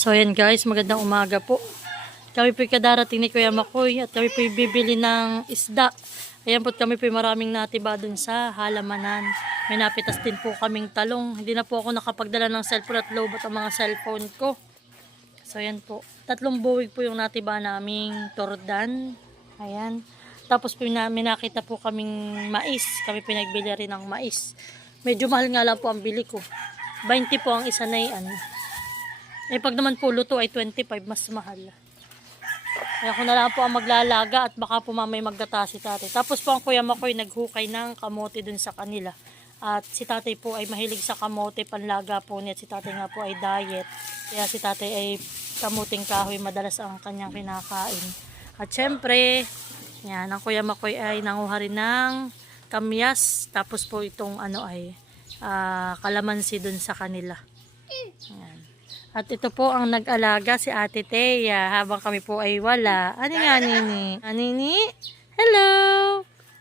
So ayan guys, magandang umaga po. Kami po kadarating ni Kuya Makoy at kami po bibili ng isda. Ayan po kami po maraming natiba dun sa halamanan. May napitas din po kaming talong. Hindi na po ako nakapagdala ng cellphone at lowbat ang mga cellphone ko. So ayan po. 3 buwig po yung natiba naming tordan. Ayan. Tapos po may nakita po kaming mais. Kami pinagbili rin ng mais. Medyo mahal nga lang po ang bili ko. 20 po ang isa na yan. Eh pag naman po luto ay 25, mas mahal. Kaya ako na lang po ang maglalaga at baka po mamay maggata si tatay. Tapos po ang Kuya Makoy naghukay ng kamote dun sa kanila. At si tatay po ay mahilig sa kamote, panlaga po niya. Si tatay nga po ay diet. Kaya si tatay ay kamuting kahoy madalas ang kanyang kinakain. At syempre, yan, ang Kuya Makoy ay nanguha rin ng kamyas. Tapos po itong kalamansi dun sa kanila. Yan. At ito po ang nag-alaga si Ate Thea habang kami po ay wala. Ano nga, Nini? Nini? Hello?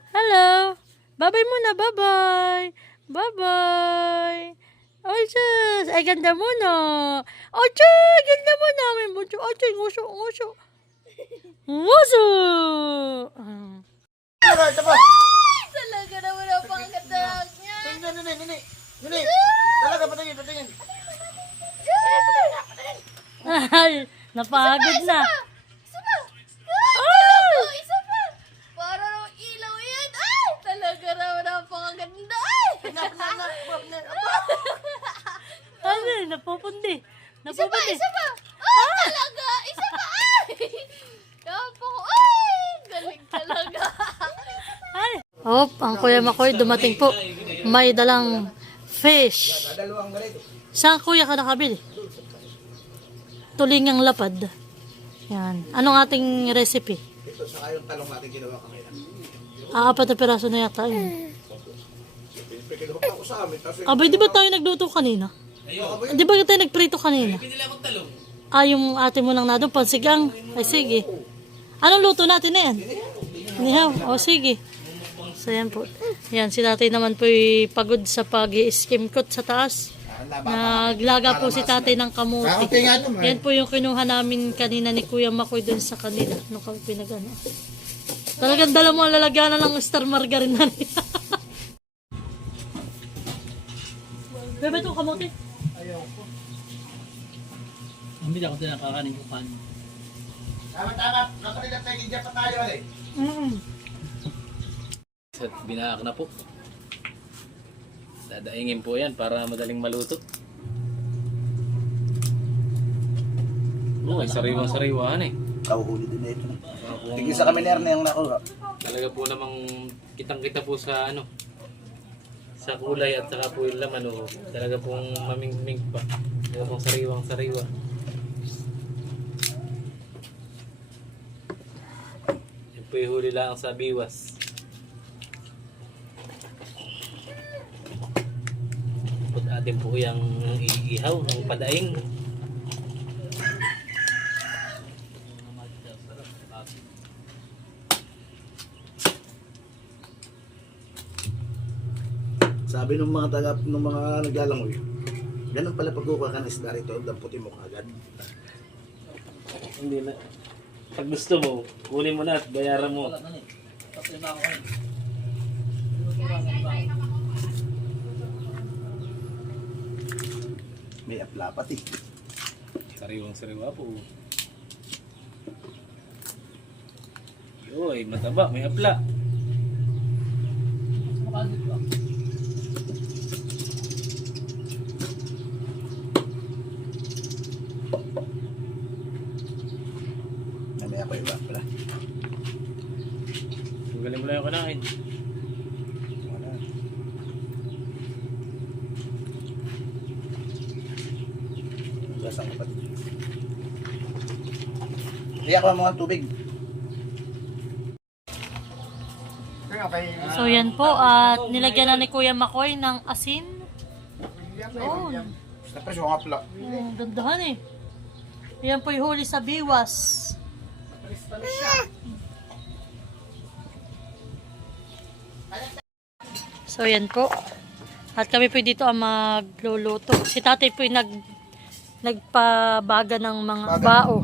Hello? Bye-bye muna, bye-bye. Bye-bye. Oh, sus. Ay, ganda mo, no? Oh, sus. Ganda mo namin. Oh, sus. Nguso, nguso. Nguso. Talaga naman ang pangkatak niya. Nini. Talaga, patingin. Ay, napagod na. Isa pa! Ay! Isa pa! Para raw ilaw yan. Ay! Talaga naman ang pangkaganda. Ay! Ano, napupundi. Isa pa! Isa pa! Ay! Talaga! Isa pa! Ay! Napako! Ay! Galing talaga. Ay. Hop, ang Kuya Makoy dumating po. May dalang fish. Saan kuya ka nakabili? Tulingang lapad. Yan. Anong ating recipe? Ito sa yung talong natin ginawa kanina. 4 na piraso na yata yun. Pikinuha ako sa amin. Abay, di ba tayo nagluto kanina? Di ba tayo nagprito kanina? Yung ate mo nang nadong pansigang. Ay, sige. Anong luto natin na yan? Inihaw. O, sige. So, yan po. Yan, si tatay naman po pagod sa pag-i-skim coat sa taas. Naglaga po si tatay ng kamuti. Yan po yung kinuha namin kanina ni Kuya Makoy dun sa kanila. Nung kami pinagano. Talagang dala mo ang lalagyanan ng star margarine na niya. Bebe itong kamuti. Ayoko. Hindi ako din nakakanin ko paano. Tama. Nakanila tayo dyan pa tayo eh. Binaak na po. Dadaingin po yan para madaling maluto. Ay, sariwa-sariwaan eh. Kauhuli din na ito. Tigil sa kami na yung nakuha. Talaga po namang kitang-kita po sa sa kulay at saka po yung laman oh. Talaga pong maming-ming pa. Talaga pong sariwang-sariwa. Yan po yung huli lang sa biwas. Put atin po yung iihaw ng padaing. Sabi ng mga naglalangoy, ganun pala pagkukuha ka ng isda rito, damputin mo kagad. Hindi na. Pag gusto mo, kunin mo na at bayaran mo. May apla pati. Sariwang-sariwa po. Yoy, mataba, may apla. May ako iba pala. Ang galing mo lang yung kanain. Wala. Lasang kapatid. Iyak ko mga tubig. So yan po at nilagyan na ni Kuya Makoy ng asin. Oh, Sa presyo nga pala. dandahan eh. Yan po yung huli sa biwas. So yan po. At kami po dito ang magluluto. Si tatay po nagpabaga ng mga bao.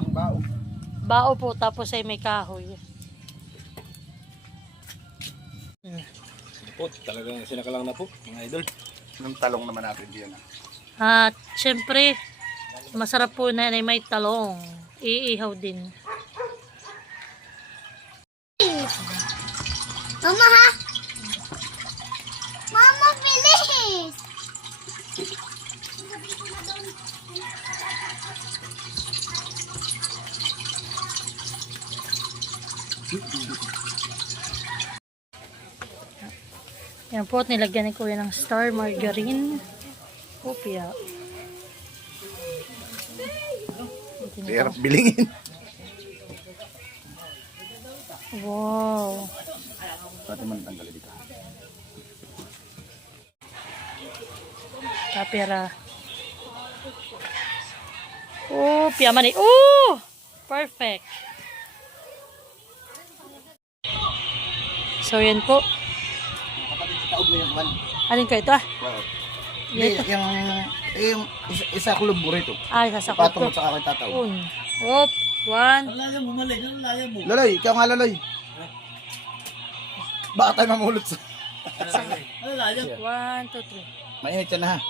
Bao po, tapos ay may kahoy. Po, talagang sinakalang na po, mga idol. Ng talong naman natin diyan. At syempre, masarap po na yan ay may talong. Iihaw din. Mama ha? Mama, bilis! Yan po, at nilagyan ni Kuya ng star margarine. Opia. Hirap bilingin. Wow. Pati man tanggal dito. Kapira. Oh, piyamani. Oh! Perfect. So, yan po. Kapatid sa taog mo yung man. Alin ka ito ah? Oo. Yan ito. Yung isa kulob mo rito. Ay, sasakot ko. Patong sa akin tataog. Op. One. Laloy, ikaw nga laloy. Baka tayo mamulot sa... 1, 2, 3. Mainit yan ha.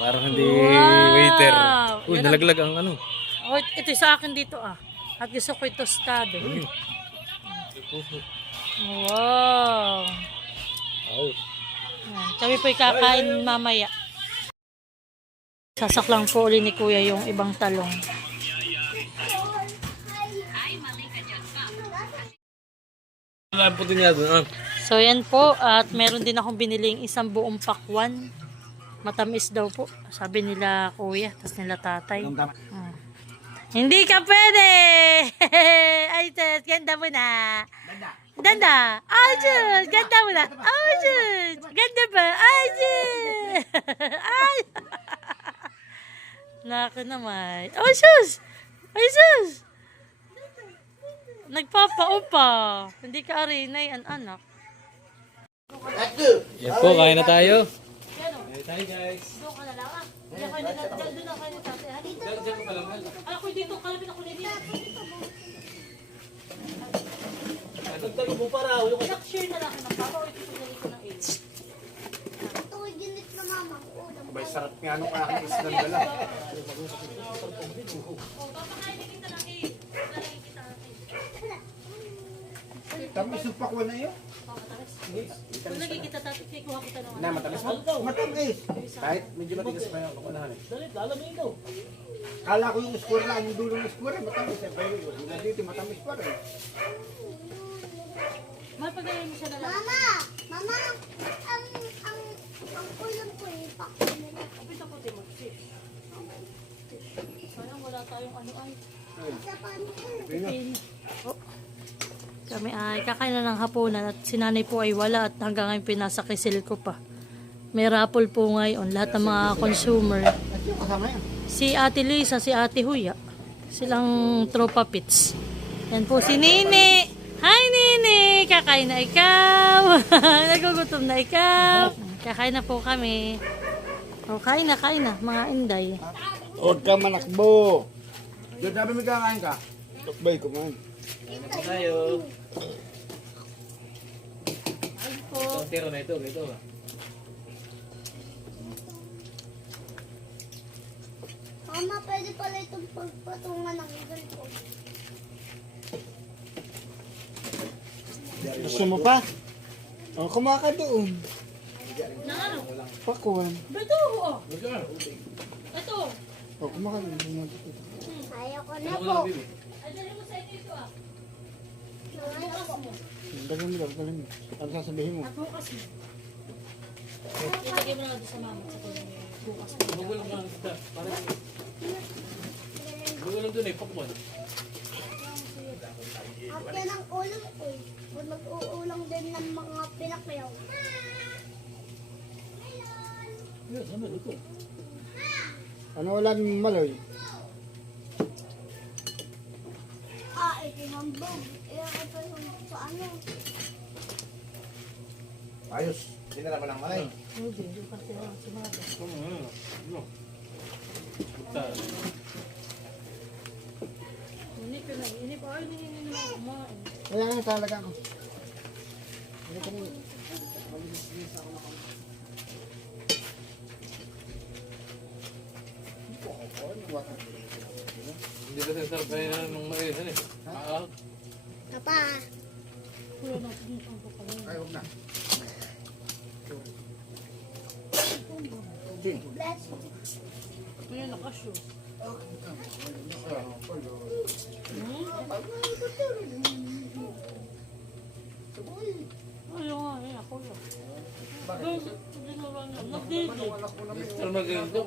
Parang hindi Wow! waiter. Uy, Yan nalaglag ang ano. Oh, ito sa akin dito ah. At gusto ko ito tostado. Wow. Yan. Kami po'y kakain mamaya. Sasaklang po uli ni Kuya yung ibang talong. Wala po din nga doon. So yan po, at meron din akong biniling isang buong pakwan. Matamis daw po, sabi nila Kuya, tas nila tatay. Hindi ka pwede! Ay, sis, ganda mo na. Ganda. Ay, sis, ganda mo na. Ay, sis, ganda ba? Ay, sis. Ay. Naka naman. Ay, sis. Ay, sis. Nagpapaupa. Hindi ka arinay ang anak. Yan po, kain na tayo. Kain tayo guys. Doon ka na lang ah. Doon ka na kayo tatay. Ako dito, kalapit ako dito. Share na lang ako ng papa. Ito ko ng 8. Ito ay ginit na mama. Ulam. May sarap nga nung aking islang dala. Tamis yung pakwan na yun. Kung lagi kita tatay, kaya kuha kita ng Na, matamis mo? Matamis. Kahit medyo matigas pa yung kukunahan eh. Kala ko yung score lang, yung dulo ng score, matamis eh. Pero yung dito, matamis pa rin. Mapagayin mo siya na lang. Mama! Mama! Ang ulam ko eh. Pakwan nila. Kapit ako, Timon. Sayang wala tayong ano ay. Isa pa ano. Oh. Kami ay kakain na ng hapunan at si nanay po ay wala at hanggang ngayon pinasa kisil ko pa. May raffle po ngayon, lahat ng mga consumer. Yung kasama yan. Si Ate Lisa, si Ate Huya, silang tropa pits. Yan po si Nini. Hi Nini! Kakain na ikaw! Nagugutom na ikaw! Kakain na po kami. O, kain na, mga inday. Huwag ka manakbo. Doon sabi may kakain ka. Tukbay, kumain. Tayo. Ay po. Itong tiro na ito. Mama, pwede pala itong pagpatungan ng ganito. Gusto mo pa? O, kumain ka doon. Na ano? Pakwan. Ito, oh. Ito. O, kumain ka doon. Ayaw ko na po. Ay, dali mo sa ito ah. Ayaw ko. Dagan mo, dagan mo. Ano sasabihin mo? At bukas mo. Ilagay mo na lang doon sa mama. Sa kuya niya. Bukas mo. Magulang ka lang kita. Magulang doon eh, pakwan. Akin ang ulam ko eh. Huwag mag-uulang din ng mga pinakyaw. Ano wala ng maloy? Ito yung hambog. Ito yung sa ano. Ayos. Sinara mo lang malay. Hindi pa sila sumada. Inip yun na. Inip. Ay, hindi naman kumain. Kaya nga talaga ako. Hindi ko rin. Hindi kasi sarap kanina nung maisan eh. Papa. Kuya natin yung sangko kami. Ay, huwag na. Bless. Kuya nakasyo. Ayaw nga eh. Ako yun. Hindi naman yan. Nagdidi. Pero mag-ganito.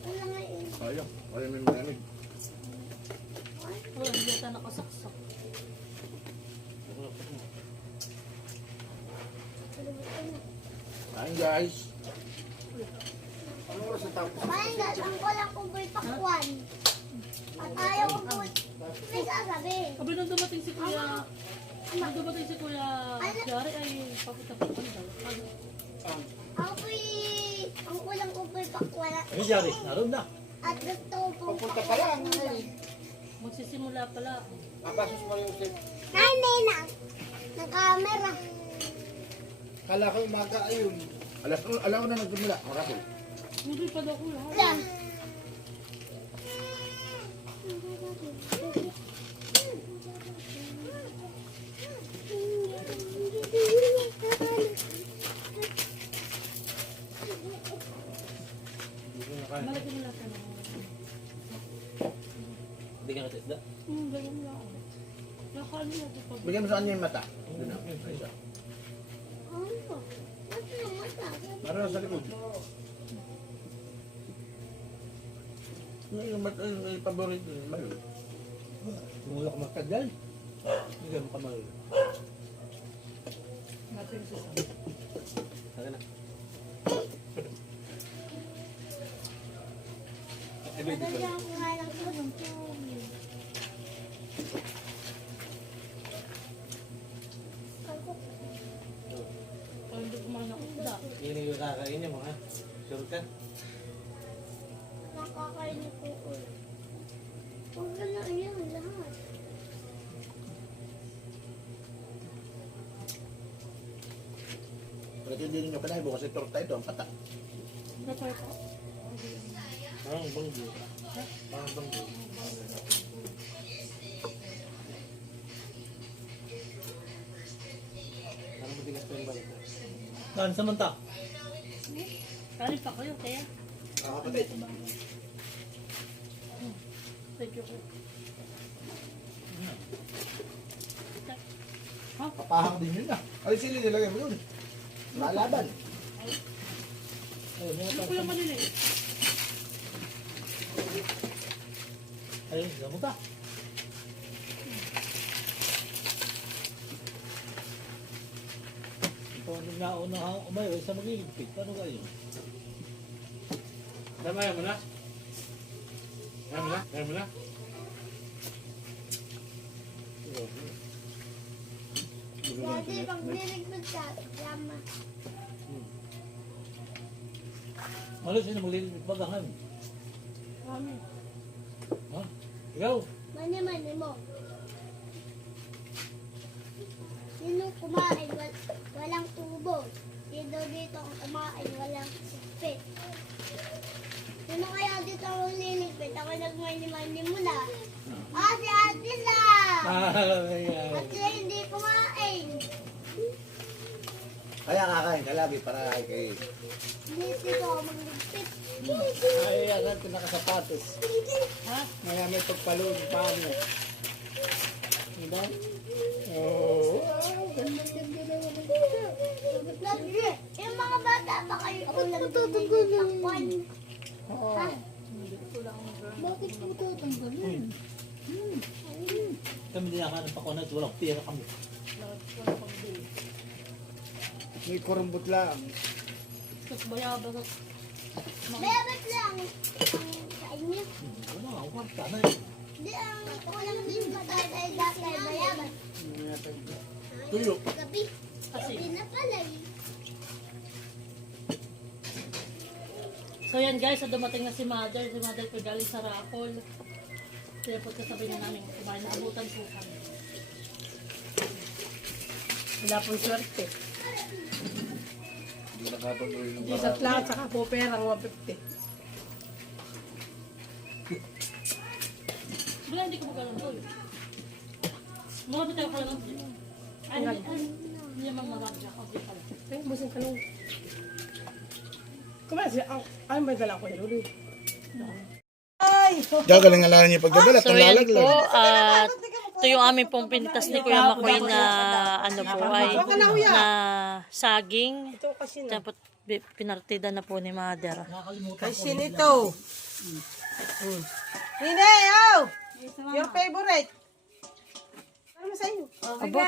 Wala nga yun. Ayaw. Wala may malamig. Wala, hindi ata nakasaksak. Ayun guys. Ano oras ang tapos? Kumain na, ang kulang kong boy pakwan. At ayaw ko po. May sasabi. Sabi nung dumating si Kuya, nung dumating si Kuya Jari ay papunta pa kami daw. Ako po'y, ang kulang kong boy pakwan. Ay, Jari, naroon na. At gusto ko pong Papunta pa lang. Magsisimula pala. Apasos mo yung usip. Ay, Nena. Ng camera. Kala ko umaga ayun. Alam ko na nagdumula. Makapul. Hindi pa daw Kuya. Wala. Malaki nila ka na. Hindi ka natisda. Ganyan lang. Nakano na ito pag... Bigyan mo sa kanya yung mata. Doon na. Ay, isa. Ano? Ano yung mata? Meron sa likod. Yung mata, yung paborito. Malo. Tumulak magtagal. Hindi ka makamal. Natin sa isa. Saka na. Padala ko nga lang ito. Kaya hindi kumain ng isda. Yun yung kakain niya mga. Sure ka? Nakakainin ko ko. Huwag ka na yan lahat. Pwede din nyo kanay kasi torta ito ang pata. Kapay ko. Parang banggo. Parang banggo. Parang matigas pa yung balik. Saan samanta? Kanin pa kayo, kaya. Kapatid. Thank you. Ha? Papahang din yun ah. Ay, sili nilagay mo yun. Lalaban. Ayun, Ano ko yung maliliit? ayun, samanta. Ito ang naunang umayo, isa magliligpit. Paano kayo? Tama yan mo na. Yan mo na. Yan mo na. Dati pag niligpit ka, drama. Malos, sino magliligpit bagahan? Kami. Ha? Ikaw? Mani-mani mo. Sino kumain, walang tubo. Sino dito ang kumain, walang sipit. Sino kaya dito ang liligpit? Ako nagmani-mani mo na. Ah, si Ate la! Ate hindi kumain. Kaya kakain ka lagi para kay... Hindi dito ako magligpit. Ay, agad ko nakasapatos. Ha? Maya may pagpaloon pa mo. Diba? Oo. Ganda naman. Lagi, yung mga bata ba kayo ulang takpan? Oo. Bakit mo tatanggalin? Kami din nakahanap ako na walang pera kami. May kurumbot lang. Tapos bayabas at Bayabas lang ang sa inyo. Ano nga, huwag ka na. Di ang ulang din ba tayo dahil dati bayabas? Tuyo. Gabi. Gabi na pala eh. So yan guys, so dumating na si mother. Si mother po galing sa Rapol. Kaya po kasabay na namin kumain. Naabutan po kami. Wala pong swerte. Hindi nakapag-uwi ng Isat lang at saka po perang 150. Wala, hindi ko magalang po. Marami tayo pala ng hindi naman marami ako. Hindi pala. Ay, busing tanong. Kumain siya. Ano ba yung dala ko yun? Ulit. Ay! Gagaling alalan niya pagdadala. So yan po, at ito yung aming pong pinitas ni Kuya Makoy na ano po ay na saging. Ito kasi na. Tapos pinartida na po ni mother. Kasi nito. Hindi, oh! Your favorite. Ano sa inyo? Abo,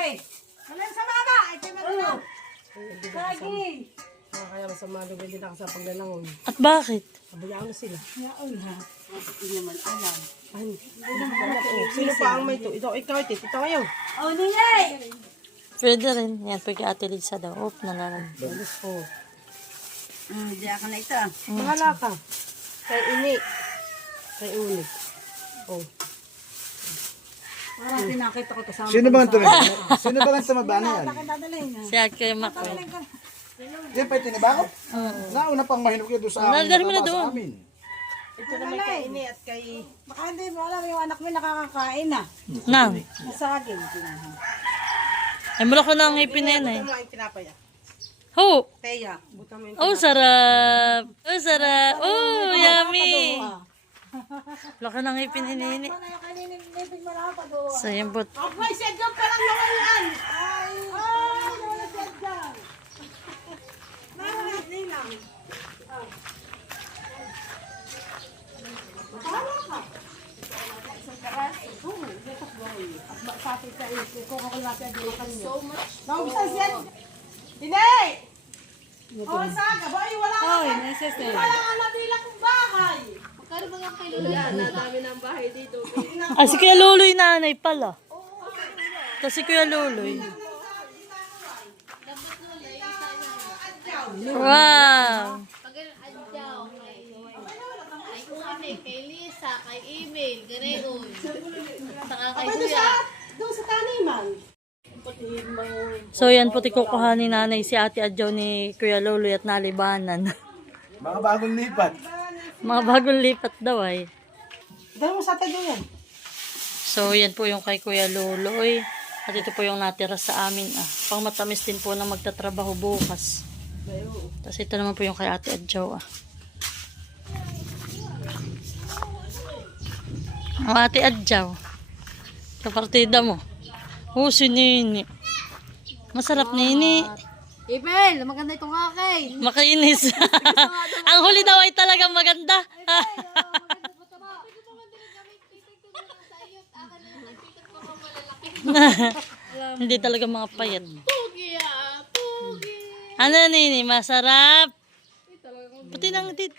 Kaya masama doon hindi nakasapang galangon. at bakit? Abayaan na sila. Hindi naman alam. Sino pa ang may ito? Ito, ikaw, ito ngayon. Pwede rin. Yan po kay Ate Lisa daw. Oop, nalalang. Oh. Hindi ako na ito. Bahala ka. Kay ini. Kay ulit. Oh. Parang pinakita ko kasama. Sino ba ang tumaba? Sino ba ang tumaba na yan? Dadalhin niya. Si Ate Kuya Makoy. Yan pa yung tinibako? Nauna pang mahinok kayo doon sa amin. Nalagyan mo na mataba sa doon. amin. Ito naman kay ini at kay... Baka hindi mo alam yung anak mo nakakakain na. Nang. Nasagin. Ay, mula ko na ang ngipin na yan eh. Ito mo ang tinapaya. Ho! Teya. Buta mo yung Oh, sarap! Oh, sarap! Oh, yummy! Laki ng ngipin hinihini. So, yan po. May sedyo pa lang naman yan. Ay, wala sedyo. Nararat nilang. Naubisan siya. Hindi! O, saga. Boy, wala ka. Oy, necessary. Wala ka nabilang bahay. Ah, si Kuya Luloy nanay pala. Ito si Kuya Luloy. Wow! Kay Lisa, kay email, ganun. Saka kay Pwede Kuya. doon sa taniman. So yan po tikukuha ni nanay si Ate Adjo ni Kuya Luloy at nalibanan. Mga bagong lipat. Mga bagong lipat daw ay. Dahil mo sa tayo yan. So yan po yung kay Kuya Luloy. At ito po yung natira sa amin. Pang matamis din po na magtatrabaho bukas. Tapos ito naman po yung kay Ate Adjo. O Ate Adjo. Kapartida mo. Oh, si Nini. Masarap, Nini. Email, maganda itong akin. Makainis. Ang huli daw ay talagang maganda. Hindi talaga mga payat. Pugi ah, pugi. Ano, Nini? Masarap. Pati nang tit.